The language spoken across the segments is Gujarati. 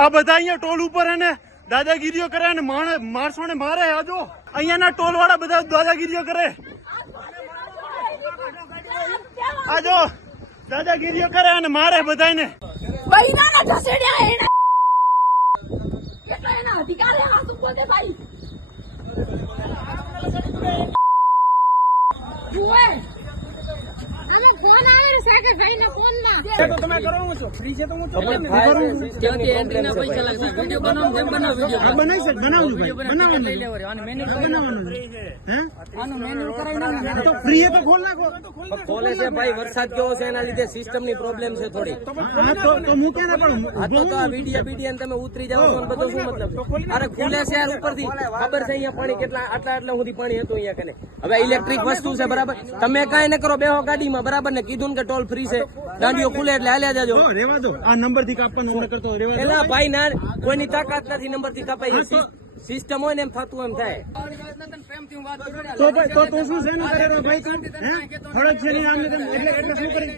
આ બધા અહીંયા ટોલ ઉપર હે ને દાદાગીરીઓ કરે અને માણસો ને મારે. આજો અહીંયાના ટોલ વાળા બધા દાદાગીરીઓ કરે. આજો દાદાગીરીઓ કરે અને મારે બધાને. ફોન આવે ને સાગર ભાઈ ના ફોન માં તો તમે કરો છો ફ્રી છે તો હું ત્યાંથી એન્ટ્રી ના પૈસા લાગતા. વિડિયો બનાવો જેમ બનાવો વિડિયો બનાવી શકે. બનાવજો ભાઈ, બનાવવાનું લઈ લેવો. આનું મેન્યુ બનાવવાનું હે આનું મેન્યુ કરાવી નાખો. તો ફ્રી તો ખોલ નાખો. ખોલે છે ભાઈ, વરસાદ કેવો છે એના લીધે સિસ્ટમ ની પ્રોબ્લેમ છે થોડી. હા તો મૂકે ને પણ આ તો આ વિડિયા તમે ઉતરી જાવ છો બધું શું મતલબ? અરે ખુલે છે યાર ઉપરથી. ખબર છે અહીંયા પાણી કેટલા આટલા સુધી પાણી હતું અહીંયા કને. હવે ઇલેક્ટ્રિક વસ્તુ છે બરાબર. તમે કાંઈ ન કરો, બેહો ગાડીમાં બરાબર ને. કીધું કે ટોલ ફ્રી છે, ગાડીઓ ખુલે એટલે હાલ્યા જાજો. રેવા દો. આ નંબર થી કાપવાનો ન કરતો રેવા દો. એલા ભાઈ ના કોઈની તાકાત નથી નંબર થી કપાઈ. સિસ્ટમ હોય ને એમ થતું એમ થાય. તો ભાઈ તો શું છે ને કરે ભાઈ તું હે હળક છે ને આમને એટલે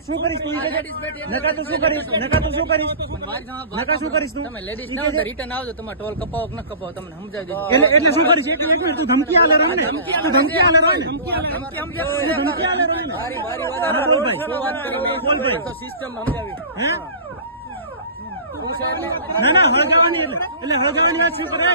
શું કરીશ તું નકા તો શું કરીશ તું તમે લેડીઝ ના હોય તો રિટર્ન આવજો. તમારે ટોલ કપાવો કે ન કપાવો તમને સમજાવી દેજો. એટલે શું કરીશ? એક મિનિટ તું ધમકી આલે રહે ને તું ધમકી આલે રહે ને મારી વાત કરી મેં બોલ ભાઈ તો સિસ્ટમ સમજાવી હે શું છે એટલે ના હળગાવાની એટલે હળગાવાની વાત શું કરે?